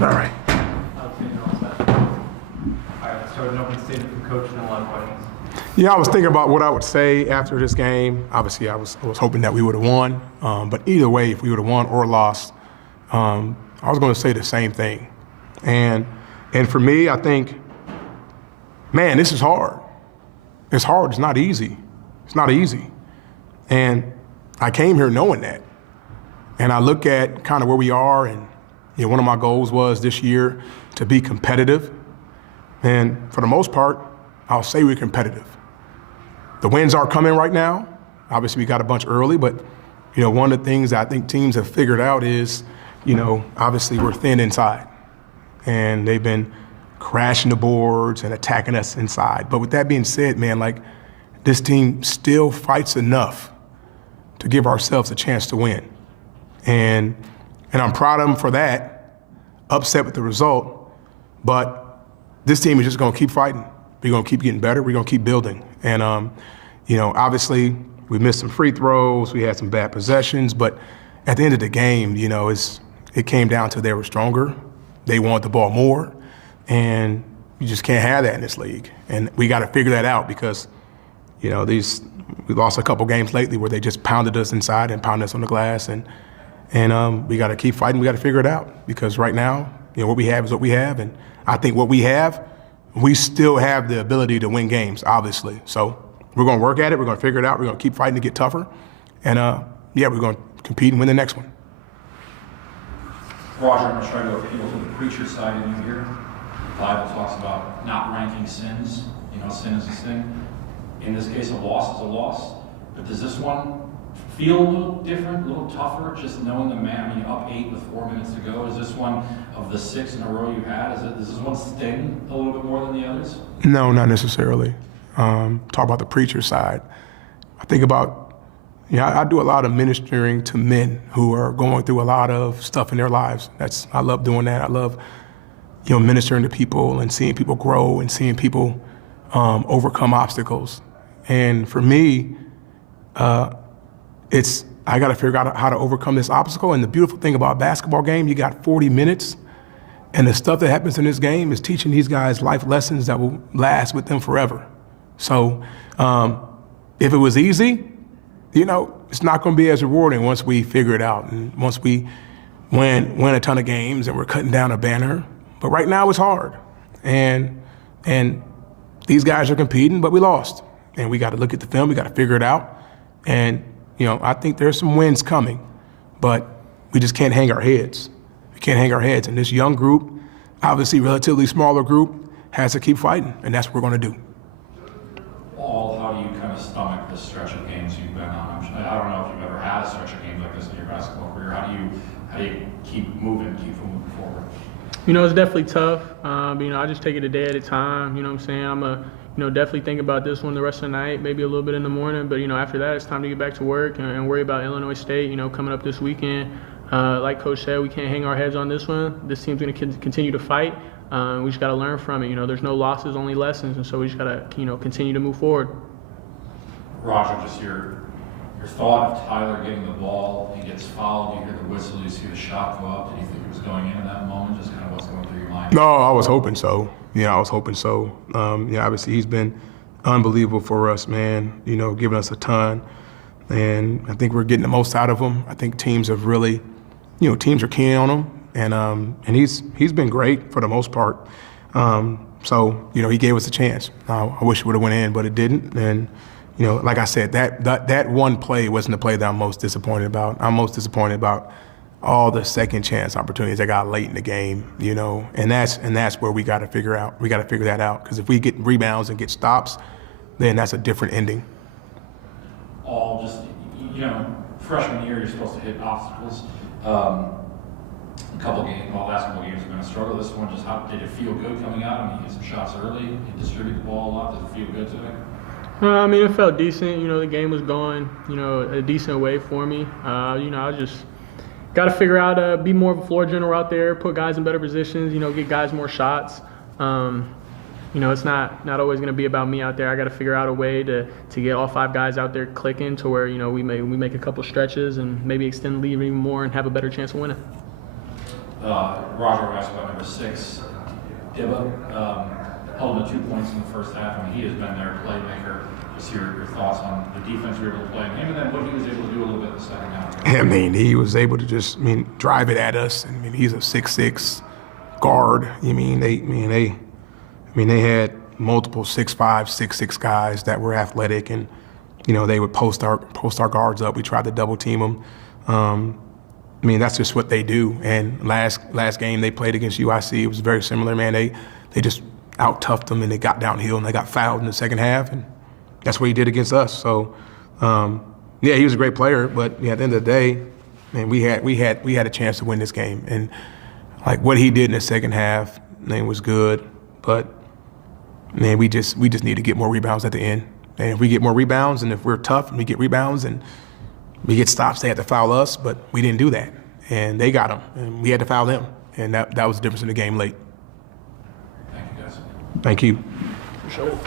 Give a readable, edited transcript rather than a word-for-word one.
All right. Let's start an open statement from Coach and a lot of questions. Yeah, I was thinking about what I would say after this game. Obviously, I was hoping that we would have won. But either way, if we would have won or lost, I was going to say the same thing. And for me, I think, man, this is hard. It's hard. It's not easy. It's not easy. And I came here knowing that. And I look at kind of where we are, and one of my goals was this year to be competitive. And for the most part, I'll say we're competitive. The wins are coming right now. Obviously, we got a bunch early, but one of the things I think teams have figured out is, obviously we're thin inside, and they've been crashing the boards and attacking us inside. But with that being said, man, like this team still fights enough to give ourselves a chance to win, and I'm proud of them for that. Upset with the result, but this team is just going to keep fighting. We're going to keep getting better. We're going to keep building. And, obviously we missed some free throws. We had some bad possessions. But at the end of the game, it came down to they were stronger. They wanted the ball more. And you just can't have that in this league. And we got to figure that out because, we lost a couple games lately where they just pounded us inside and pounded us on the glass. And we got to keep fighting. We got to figure it out because right now, what we have is what we have. And I think what we have, we still have the ability to win games, obviously. So we're going to work at it. We're going to figure it out. We're going to keep fighting to get tougher. And, we're going to compete and win the next one. Roger, I'm going to try to appeal to the preacher side in you here. The Bible talks about not ranking sins. Sin is a sin. In this case, a loss is a loss. But does this one feel a little different, a little tougher, just knowing the man, up 8 with 4 minutes to go? Is this one of the 6 in a row you had? Does this one sting a little bit more than the others? No, not necessarily. Talk about the preacher side. I think about, I do a lot of ministering to men who are going through a lot of stuff in their lives. I love doing that. I love, ministering to people and seeing people grow and seeing people overcome obstacles. And for me, I got to figure out how to overcome this obstacle. And the beautiful thing about a basketball game, you got 40 minutes, and the stuff that happens in this game is teaching these guys life lessons that will last with them forever. So if it was easy, it's not going to be as rewarding once we figure it out and once we win a ton of games and we're cutting down a banner. But right now it's hard. And these guys are competing, but we lost. And we got to look at the film. We got to figure it out. And I think there's some wins coming, but we just can't hang our heads. We can't hang our heads. And this young group, obviously relatively smaller group, has to keep fighting, and that's what we're going to do. How do you kind of stomach the stretch of games you've been on? I don't know if you've ever had a stretch of games like this in your basketball career. How do you keep moving forward? It's definitely tough. I just take it a day at a time. I'm saying? I'm definitely think about this one the rest of the night, maybe a little bit in the morning. But, after that, it's time to get back to work and worry about Illinois State, coming up this weekend. Like Coach said, we can't hang our heads on this one. This team's going to continue to fight. We just got to learn from it. There's no losses, only lessons. And so we just got to, continue to move forward. Roger, just your thought of Tyler getting the ball, he gets fouled, you hear the whistle, you see the shot go up. Did you think it was going in that moment? Just kind of what's going through your mind? No, I was hoping so. I was hoping so. Obviously he's been unbelievable for us, man, giving us a ton. And I think we're getting the most out of him. I think teams have really, teams are keen on him. And he's been great for the most part. So, he gave us a chance. I wish it would have went in, but it didn't. And, like I said, that one play wasn't the play that I'm most disappointed about. I'm most disappointed about all the second chance opportunities that got late in the game, and that's where we got to figure out. We got to figure that out, because if we get rebounds and get stops, then that's a different ending. All just, freshman year, you're supposed to hit obstacles. A couple games, last couple games have been a struggle. This one, just how did it feel good coming out? You hit some shots early, you distributed the ball a lot. Did it feel good today? It felt decent. The game was going, a decent way for me. I just got to figure out, be more of a floor general out there, put guys in better positions, get guys more shots. It's not always going to be about me out there. I got to figure out a way to get all 5 guys out there clicking to where, we make a couple stretches and maybe extend the lead even more and have a better chance of winning. Roger asked about number 6, Dibba, held him to 2 points in the first half. I mean, he has been their playmaker. Just your thoughts on the defense we were able to play him, and then what he was able to do a little bit in the second half. I mean, he was able to just, drive it at us. I mean, he's a 6'6" guard. They had multiple 6'5", 6'6" guys that were athletic, and they would post our guards up. We tried to double team them. That's just what they do. And last game they played against UIC, it was very similar. Man, they just out toughed them, and they got downhill, and they got fouled in the second half, and that's what he did against us. So, yeah, he was a great player, but at the end of the day, man, we had a chance to win this game, and like what he did in the second half, man, was good, but man, we just need to get more rebounds at the end. And if we get more rebounds, and if we're tough and we get rebounds and we get stops, they had to foul us, but we didn't do that, and they got them, and we had to foul them, and that was the difference in the game late. Thank you, guys. Thank you. For sure.